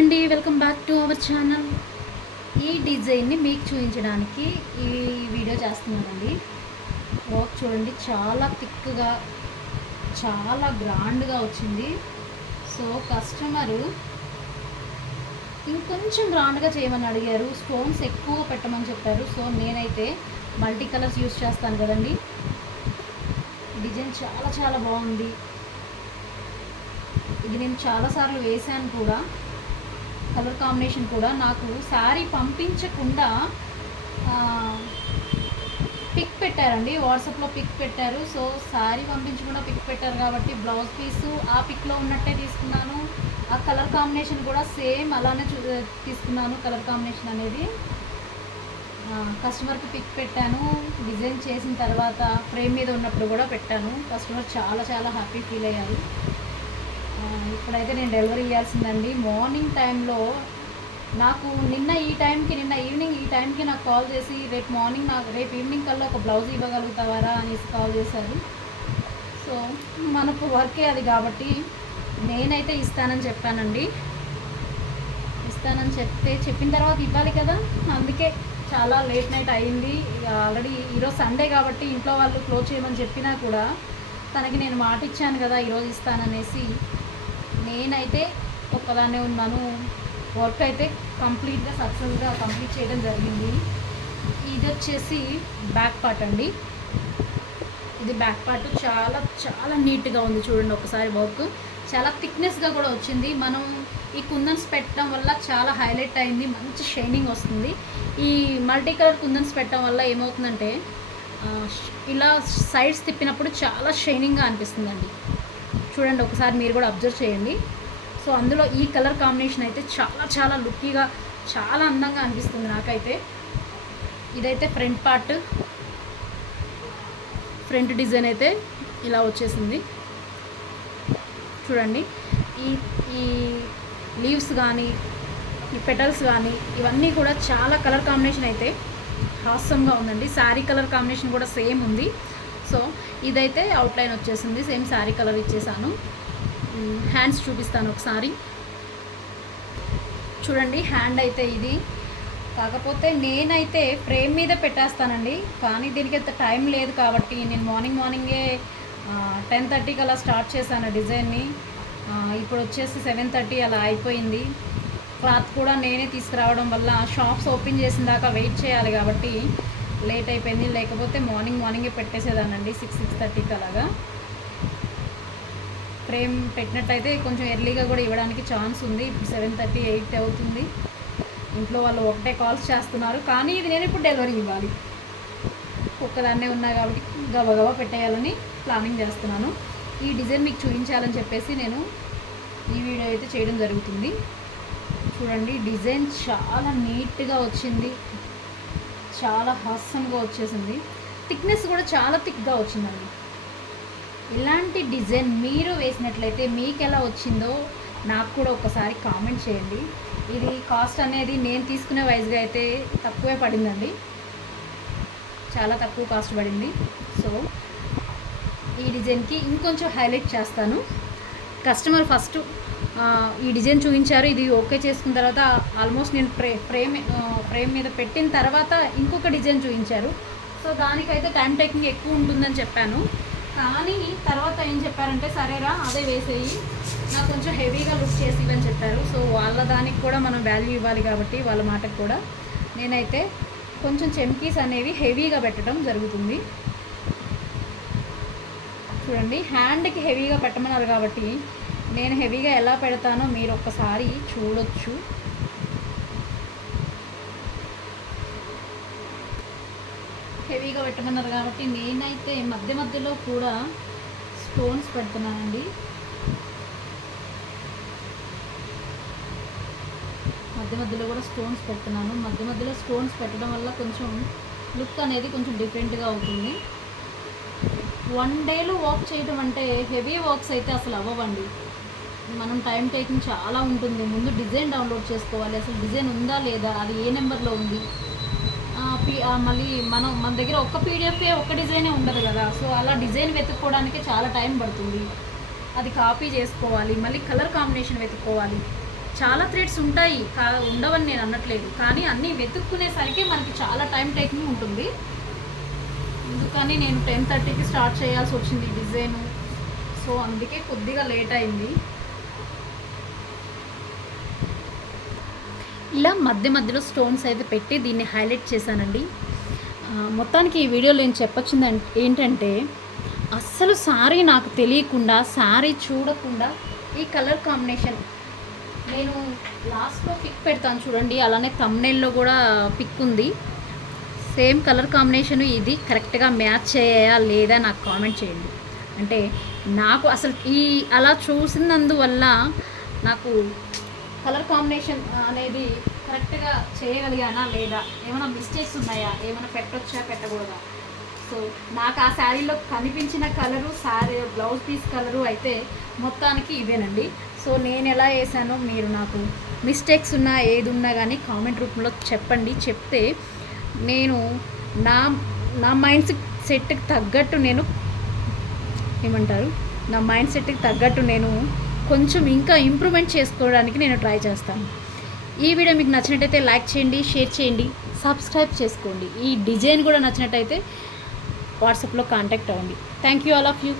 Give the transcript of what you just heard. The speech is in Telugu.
అండి welcome back to our channel. ఈ డిజైన్ని మీకు చూపించడానికి ఈ వీడియో చేస్తున్నానండి. వర్క్ చూడండి, చాలా థిక్గా చాలా గ్రాండ్గా వచ్చింది. సో కస్టమరు ఇంకొంచెం గ్రాండ్గా చేయమని అడిగారు, స్టోన్స్ ఎక్కువ పెట్టమని చెప్పారు. సో నేనైతే మల్టీ కలర్స్ యూస్ చేస్తాను కదండి. డిజైన్ చాలా చాలా బాగుంది. ఇది నేను చాలాసార్లు వేసాను కూడా. కలర్ కాంబినేషన్ కూడా నాకు శారీ పంపించకుండా పిక్ పెట్టారండి, వాట్సాప్లో పిక్ పెట్టారు. సో శారీ పంపించకుండా పిక్ పెట్టారు కాబట్టి బ్లౌజ్ పీసు ఆ పిక్లో ఉన్నట్టే తీసుకున్నాను. ఆ కలర్ కాంబినేషన్ కూడా సేమ్ అలానే తీసుకున్నాను. కలర్ కాంబినేషన్ అనేది కస్టమర్కి పిక్ పెట్టాను. డిజైన్ చేసిన తర్వాత ఫ్రేమ్ మీద ఉన్నప్పుడు కూడా పెట్టాను. కస్టమర్ చాలా చాలా హ్యాపీ ఫీల్ అయ్యారు. ఇప్పుడైతే నేను డెలివరీ ఇవ్వాల్సిందండి. మార్నింగ్ టైంలో నాకు నిన్న ఈవినింగ్ ఈ టైంకి నాకు కాల్ చేసి రేపు ఈవినింగ్ కల్లా ఒక బ్లౌజ్ ఇవ్వగలుగుతావారా అనేసి కాల్ చేశారు. సో మనకు వర్కే అది కాబట్టి నేనైతే ఇస్తానని చెప్పానండి. ఇస్తానని చెప్పిన తర్వాత ఇవ్వాలి కదా, అందుకే చాలా లేట్ నైట్ అయింది. ఆల్రెడీ ఈరోజు సండే కాబట్టి ఇంట్లో వాళ్ళు క్లోజ్ చేయమని చెప్పినా కూడా తనకి నేను మాట ఇచ్చాను కదా ఈరోజు ఇస్తాననేసి నేనైతే ఒక్కదాన్నే ఉన్నాను. వర్క్ అయితే కంప్లీట్గా సక్సెస్గా కంప్లీట్ చేయడం జరిగింది. ఇది వచ్చేసి బ్యాక్ పార్ట్ అండి. ఇది బ్యాక్ పార్ట్ చాలా చాలా నీట్గా ఉంది చూడండి. ఒకసారి వర్క్ చాలా థిక్నెస్గా కూడా వచ్చింది. మనం ఈ కుందన్స్ పెట్టడం వల్ల చాలా హైలైట్ అయింది, మంచి షైనింగ్ వస్తుంది. ఈ మల్టీ కలర్ కుందన్స్ పెట్టడం వల్ల ఏమవుతుందంటే ఇలా సైడ్స్ తిప్పినప్పుడు చాలా షైనింగ్గా అనిపిస్తుందండి. చూడండి ఒకసారి మీరు కూడా అబ్జర్వ్ చేయండి. సో అందులో ఈ కలర్ కాంబినేషన్ అయితే చాలా చాలా లుక్కీగా చాలా అందంగా అనిపిస్తుంది నాకైతే. ఇదైతే ఫ్రంట్ పార్ట్, ఫ్రంట్ డిజైన్ అయితే ఇలా వచ్చేసింది చూడండి. ఈ లీవ్స్ కానీ ఈ పెటల్స్ కానీ ఇవన్నీ కూడా చాలా కలర్ కాంబినేషన్ అయితే హాస్యంగా ఉందండి. శారీ కలర్ కాంబినేషన్ కూడా సేమ్ ఉంది. సో ఇదైతే అవుట్లైన్ వచ్చేసింది, సేమ్ శారీ కలర్ ఇచ్చేసాను. హ్యాండ్స్ చూపిస్తాను ఒకసారి చూడండి. హ్యాండ్ అయితే ఇది, కాకపోతే నేనైతే ఫ్రేమ్ మీద పెట్టేస్తానండి. కానీ దీనికి అంత టైం లేదు కాబట్టి నేను మార్నింగే 10:30కి అలా స్టార్ట్ చేశాను డిజైన్ని. ఇప్పుడు వచ్చేసి 7:30 అలా అయిపోయింది. క్లాత్ కూడా నేనే తీసుకురావడం వల్ల షాప్స్ ఓపెన్ చేసిన దాకా వెయిట్ చేయాలి కాబట్టి లేట్ అయిపోయింది. లేకపోతే మార్నింగే పెట్టేసేదానండి 6:30కి అలాగా. ఫ్రేమ్ పెట్టినట్టయితే కొంచెం ఎర్లీగా కూడా ఇవ్వడానికి ఛాన్స్ ఉంది. ఇప్పుడు 7:30, 8 అవుతుంది. ఇంట్లో వాళ్ళు ఒకటే కాల్స్ చేస్తున్నారు, కానీ ఇది నేను ఇప్పుడు డెలివరీ ఇవ్వాలి. ఒక్కదాన్నే ఉన్నా కాబట్టి గబగబా పెట్టేయాలని ప్లానింగ్ చేస్తున్నాను. ఈ డిజైన్ మీకు చూపించాలని చెప్పేసి నేను ఈ వీడియో అయితే చేయడం జరుగుతుంది. చూడండి డిజైన్ చాలా నీట్గా వచ్చింది, చాలా హాస్యంగా వచ్చేసింది. థిక్నెస్ కూడా చాలా థిక్గా వచ్చిందండి. ఇలాంటి డిజైన్ మీరు వేసినట్లయితే మీకు ఎలా వచ్చిందో నాకు కూడా ఒకసారి కామెంట్ చేయండి. ఇది కాస్ట్ అనేది నేను తీసుకునే వైజ్గా అయితే తక్కువే పడిందండి, చాలా తక్కువ కాస్ట్ పడింది. సో ఈ డిజైన్కి ఇంకొంచెం హైలైట్ చేస్తాను. కస్టమర్ ఫస్ట్ ఈ డిజైన్ చూపించారు, ఇది ఓకే చేసుకున్న తర్వాత ఆల్మోస్ట్ నేను ఫ్రేమ్ మీద పెట్టిన తర్వాత ఇంకొక డిజైన్ చూపించారు. సో దానికైతే టైం టేకింగ్ ఎక్కువ ఉంటుందని చెప్పాను. కానీ తర్వాత ఏం చెప్పారంటే సరేరా అదే వేసేయి, నాకు కొంచెం హెవీగా లుక్ చేసి ఇవ్వని చెప్పారు. సో వాళ్ళ దానికి కూడా మనం వాల్యూ ఇవ్వాలి కాబట్టి వాళ్ళ మాటకు కూడా నేనైతే కొంచెం చెమ్కీస్ అనేవి హెవీగా పెట్టడం జరుగుతుంది. చూడండి హ్యాండ్కి హెవీగా పెట్టమన్నారు కాబట్టి నేను హెవీగా ఎలా పెడతానో మీరు ఒక్కసారి చూడొచ్చు. హెవీగా పెట్టమన్నారు కాబట్టి నేనైతే మధ్యలో కూడా స్టోన్స్ పెడుతున్నానండి. మధ్యలో కూడా స్టోన్స్ పెడుతున్నాను. మధ్యలో స్టోన్స్ పెట్టడం వల్ల కొంచెం లుక్ అనేది కొంచెం డిఫరెంట్గా అవుతుంది. 1 డేలో వర్క్ చేయడం అంటే హెవీ వర్క్స్ అయితే అసలు అవ్వవండి. మనం టైం టేకింగ్ చాలా ఉంటుంది. ముందు డిజైన్ డౌన్లోడ్ చేసుకోవాలి, అసలు డిజైన్ ఉందా లేదా, అది ఏ నెంబర్లో ఉంది, మళ్ళీ మన దగ్గర ఒక్క పీడిఎఫే ఒక్క డిజైనే ఉండదు కదా. సో అలా డిజైన్ వెతుక్కోవడానికి చాలా టైం పడుతుంది. అది కాపీ చేసుకోవాలి, మళ్ళీ కలర్ కాంబినేషన్ వెతుక్కోవాలి, చాలా థ్రెడ్స్ ఉంటాయి, ఉండవని నేను అనట్లేదు, కానీ అన్నీ వెతుక్కునేసరికి మనకి చాలా టైం టేకింగ్ ఉంటుంది. అందుకని నేను 10:30కి స్టార్ట్ చేయాల్సి వచ్చింది ఈ డిజైను. సో అందుకే కొద్దిగా లేట్ అయింది. ఇలా మధ్య మధ్యలో స్టోన్స్ అయితే పెట్టి దీన్ని హైలైట్ చేశానండి. మొత్తానికి ఈ వీడియోలో నేను చెప్పొచ్చింది ఏంటంటే, అస్సలు శారీ నాకు తెలియకుండా, శారీ చూడకుండా ఈ కలర్ కాంబినేషన్ నేను లాస్ట్లో పిక్ పెడతాను చూడండి, అలానే థంబ్నెయిల్లో కూడా పిక్ ఉంది. సేమ్ కలర్ కాంబినేషన్ ఇది కరెక్ట్గా మ్యాచ్ చేయాలా లేదా నాకు కామెంట్ చేయండి. అంటే నాకు అసలు అలా చూసినందువల్ల నాకు కలర్ కాంబినేషన్ అనేది కరెక్ట్గా చేయగలిగానా లేదా, ఏమైనా మిస్టేక్స్ ఉన్నాయా, ఏమైనా పెట్టొచ్చా పెట్టకూడదా. సో నాకు ఆ శారీలో కనిపించిన colour, sari blouse piece colour అయితే మొత్తానికి ఇదేనండి. సో నేను ఎలా వేసానో మీరు నాకు మిస్టేక్స్ ఉన్నా ఏది ఉన్నా కానీ కామెంట్ రూపంలో చెప్పండి. చెప్తే నేను నా మైండ్ సెట్కి తగ్గట్టు నేను నా మైండ్ సెట్కి తగ్గట్టు నేను కొంచెం ఇంకా ఇంప్రూవ్మెంట్ చేసుకోవడానికి నేను ట్రై చేస్తాను. ఈ వీడియో మీకు నచ్చినట్టయితే లైక్ చేయండి, షేర్ చేయండి, సబ్స్క్రైబ్ చేసుకోండి. ఈ డిజైన్ కూడా నచ్చినట్టయితే వాట్సాప్లో కాంటాక్ట్ అవ్వండి. Thank you all of you.